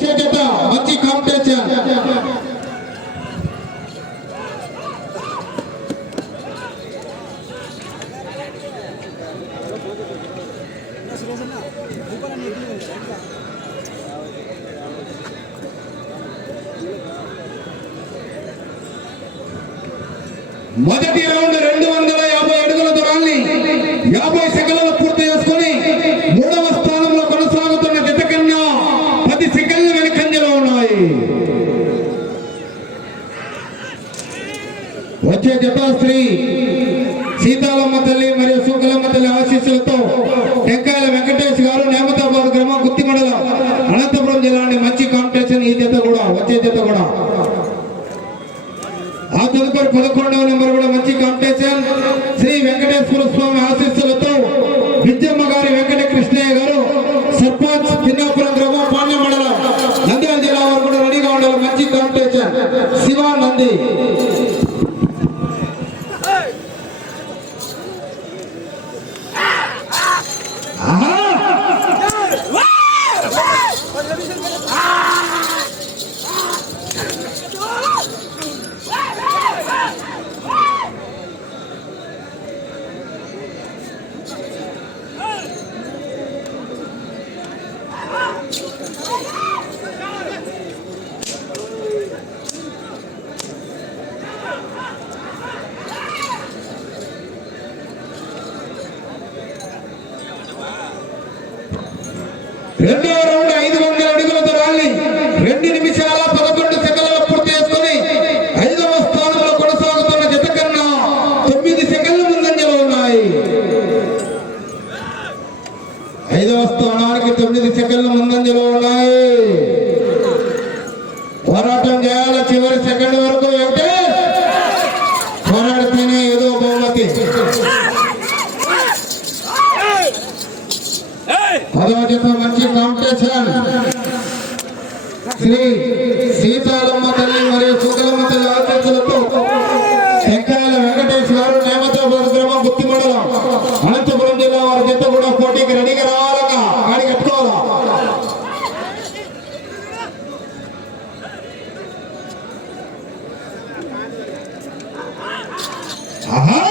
జత మంచి కాంపిటీషన్ మొదటి రౌండ్ రెండు వందల యాభై అడుగుల దూరాన్ని యాభై depois abraço. సెకండ్ల ముందంజలో ఉన్న আহা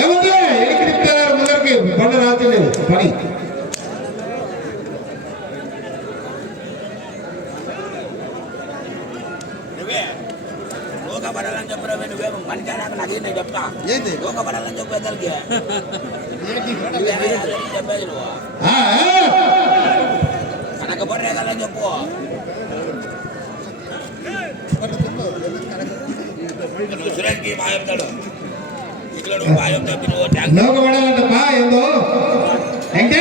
ఏమంటే తిప్పుతున్నారు ముందరికి బండ రావట్లేదు పని. లోకపడాలని చెప్పరా నువ్వే. మంచి నాకు నేను చెప్తా. ఏంటి లోకపడాలని చెప్పేదానికి చెప్పేది నువ్వు. ఆ, ఆ. కనకపడే కదా చెప్పు. నువ్వు సురేష్కి బాగా ఇక్కడ నువ్వు బాగా చెప్తావు నువ్వు ఏందో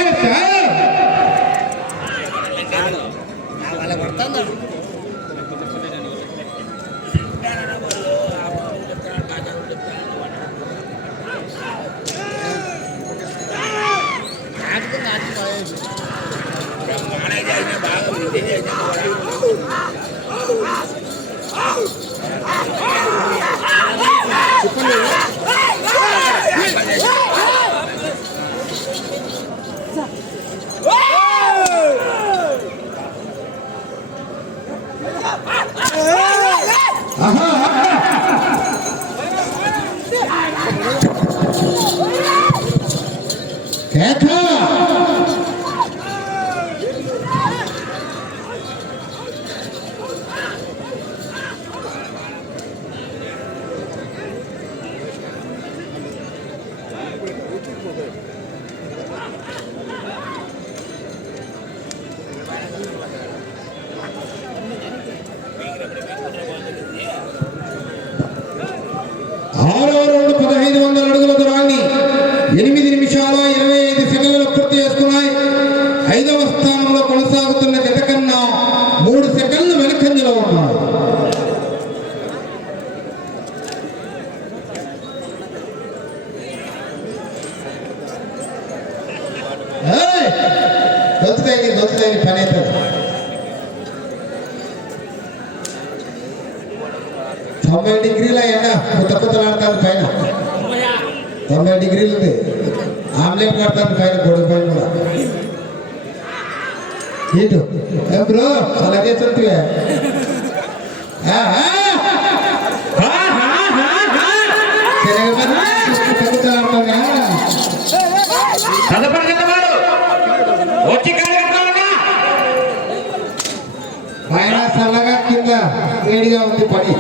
వేడిగా ఉంది పని.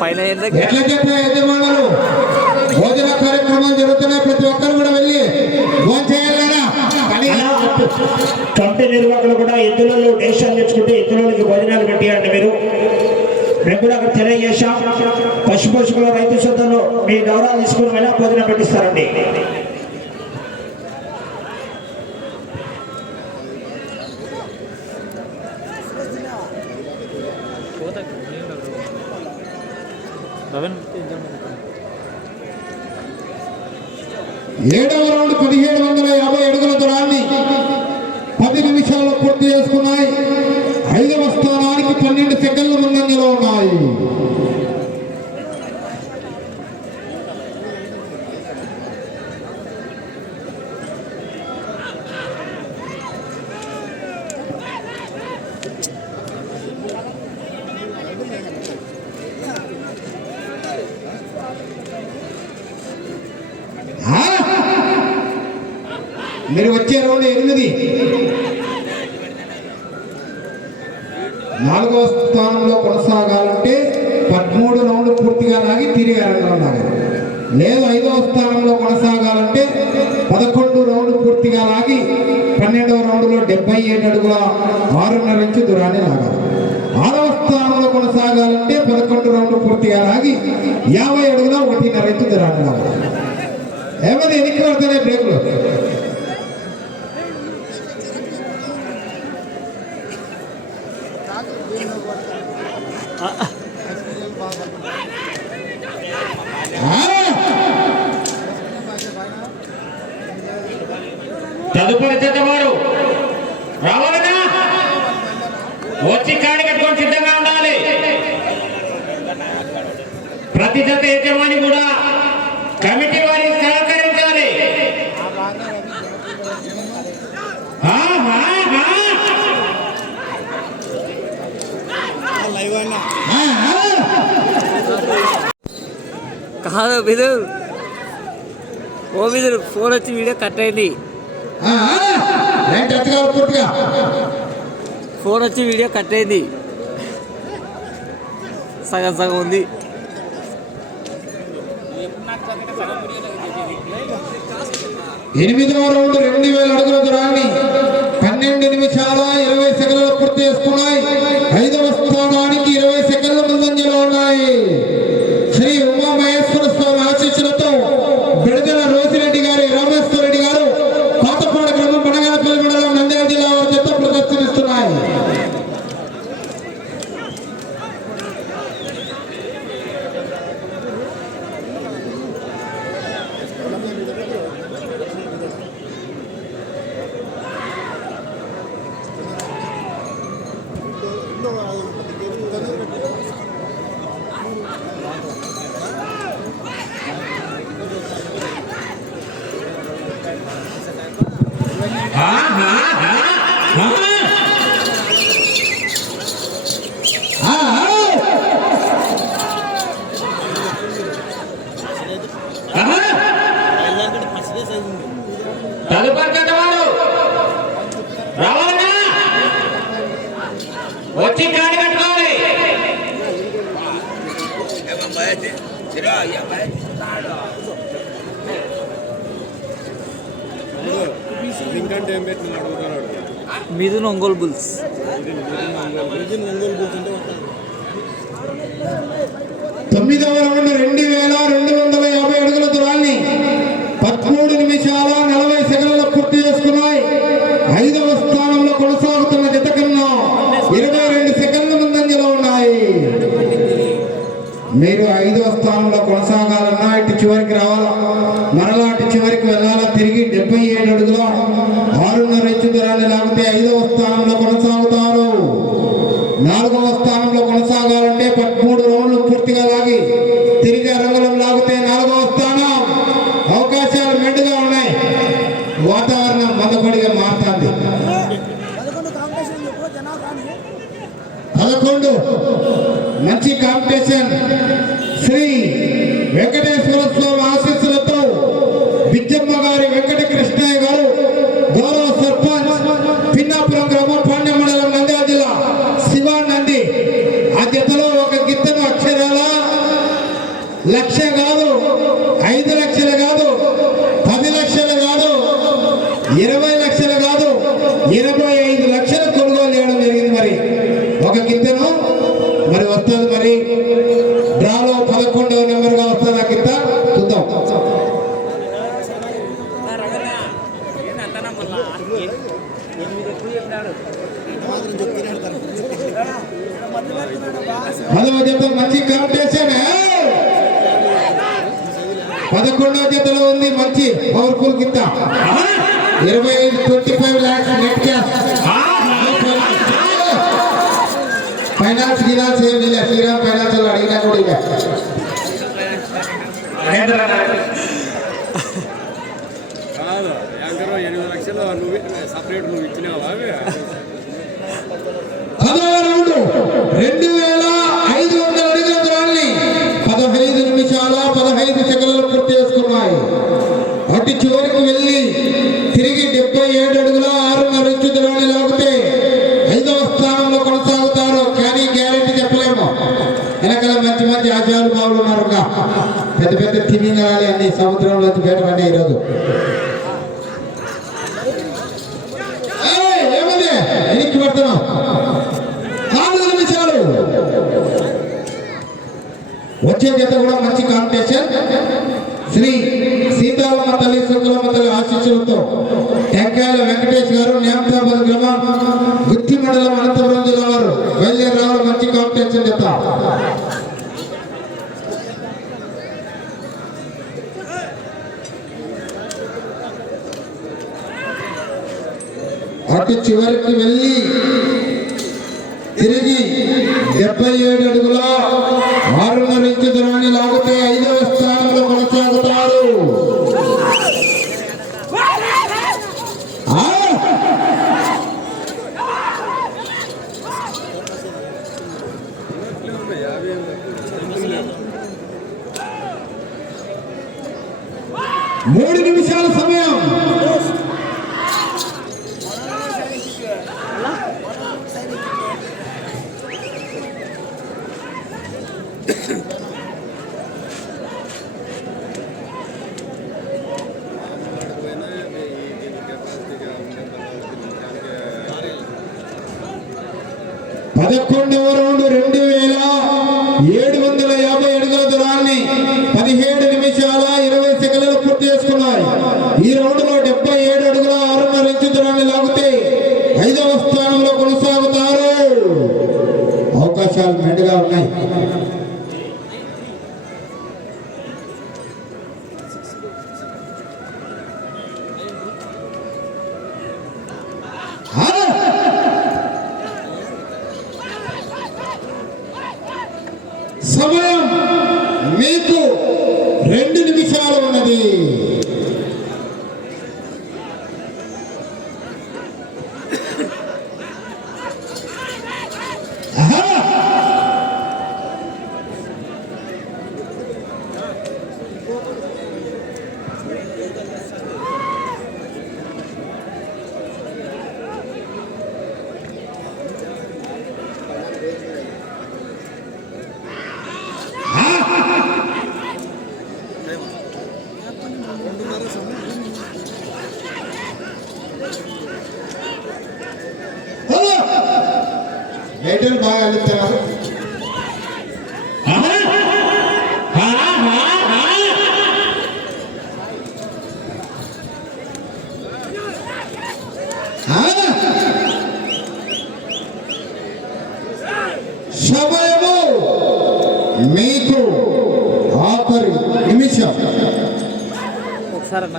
పైన ఎట్లా చెప్పిన యజమానులు? భోజన కార్యక్రమాలు జరుగుతున్నాయి. ప్రతి ఒక్కరు కూడా వెళ్ళి భోజనం చేయాలరా పని కమిటీ నిర్వాహకులు కూడా ఎద్దులలో డేషాలు తెచ్చుకుంటే ఎద్దులకి భోజనాలు పెట్టియండి మీరు. మేము కూడా అక్కడ తెలియజేశాం. పశు పోషకుల రైతు సొంతంలో మీ గౌరవాలు తీసుకుని వెళ్ళా భోజనం పెట్టిస్తారండి. ఏడవ రౌండ్ పదిహేడు మీరు వచ్చే రౌండ్ ఎనిమిది. నాలుగవ స్థానంలో కొనసాగాలంటే పదమూడు రౌండ్లు పూర్తిగా లాగి తిరిగి రెండు లాగాలి. లేదు ఐదవ స్థానంలో కొనసాగాలంటే పదకొండు రౌండ్లు పూర్తిగా లాగి పన్నెండవ రౌండ్లో డెబ్బై ఏడు అడుగుల ఆరున్నర ఇంచు దూరాన్ని లాగాలి. ఆరవ స్థానంలో కొనసాగాలంటే పదకొండు రౌండ్లు పూర్తిగా లాగి యాభై అడుగుల ఒకటిన్నర ఇంచు దూరాన్ని లాగాలి. ఏమైనా ఎనికి బ్రేకులు? あ కాదు బిదురు ఓ బిదురు ఫోన్ వచ్చి వీడియో కట్ అయింది. ఫోన్ వచ్చి వీడియో కట్ అయింది. సగం సగం ఉంది. ఎనిమిదవ రౌండ్ రెండు వేల అడుగుల దూరాన్ని పన్నెండు నిమిషాల ఇరవై సెకండ్లు పూర్తి చేసుకున్నాయి. ఐదవ స్థానానికి ఇరవై సెకండ్ల ముందంజలో ఉన్నాయి. మిథున్ ఒంగోలు బుల్స్. తొమ్మిదవ రౌండ్ రెండు వేల రెండు వందల యాభై అడుగుల దూరాన్ని పదమూడు నిమిషాల నలభై సెకండ్ల పూర్తి చేసుకున్నాయి. ఐదవ స్థానంలో కొనసాగుతున్న జత కన్నా ఇరవై రెండు సెకండ్ల ముందంజలో ఉన్నాయి. మీరు ఐదవ స్థానంలో కొనసాగాలన్నా ఇటు చివరికి రావాలా మరలా అటు చివరికి వెళ్ళాలా తిరిగి డెబ్బై ఏడు అడుగుల ఆరున్నర ఇంచు దూరాన్ని లాగితే ఐదవ స్థానంలో కొనసాగుతారు నాలుగవ స్థానంలో కొనసాగాలంటే పదమూడు రౌండ్లు పూర్తిగా లాగి తిరిగి రంగులం లాగితే నాలుగవ స్థానం అవకాశాలు మెండుగా ఉన్నాయి వాతావరణం మందపడిగా మారుతుంది పదకొండు. మంచి కాంపిటీషన్ శ్రీ వెంకటేశ్వర స్వామి ఉంది మంచి పవర్ఫుల్ గిత్త ఇరవై ఐదు twenty five lakhs net cash finance గినాన్స్ ఏం లేదు. శ్రీరామ్ ఫైనాన్స్ అడిగినా కూడా దుర్గాలమ్మ తల్లి శుక్లమ్మ ఆశీస్సులతో టెంకాయల వెంకటేష్ గారు నేమతాబాద్ గ్రామం గుత్తి మండలం అనంతపురం జిల్లా వారు వెళ్ళి రావడం మంచి కాంపిటీషన్ చేత అటు చివరికి వెళ్ళి తిరిగి డెబ్బై ఏడు అడుగుల ఆరున్నర ఇంచు దూరాన్ని లాగుతూ మూడు నిమిషాల సమయం.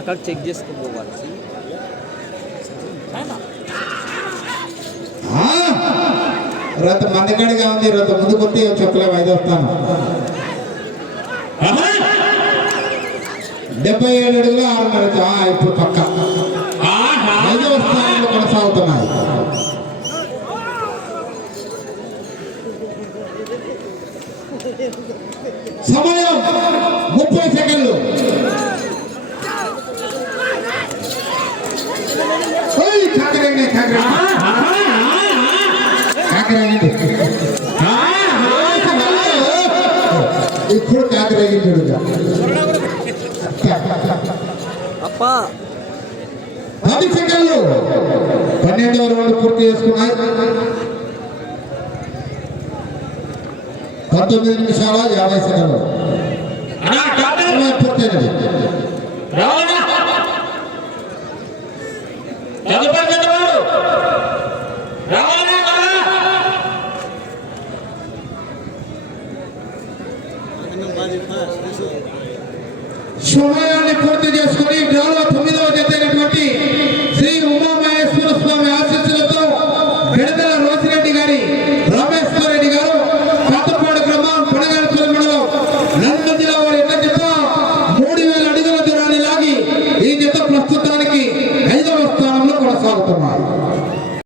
అక్కడ చెక్ చేసుకోవాలి రత మందగడిగా ఉంది రత ముందు కొట్టి చెప్పులే వైదొస్తాను డెబ్బై ఏడు అడుగులు ఆరున్నర ఇప్పుడు పక్క. తప్ప పది సెకండ్లు పన్నెండవ రౌండ్ పూర్తి చేసుకున్నారు పంతొమ్మిది నిమిషాల యాభై సెకండ్లు. పూర్తయినది. Sure.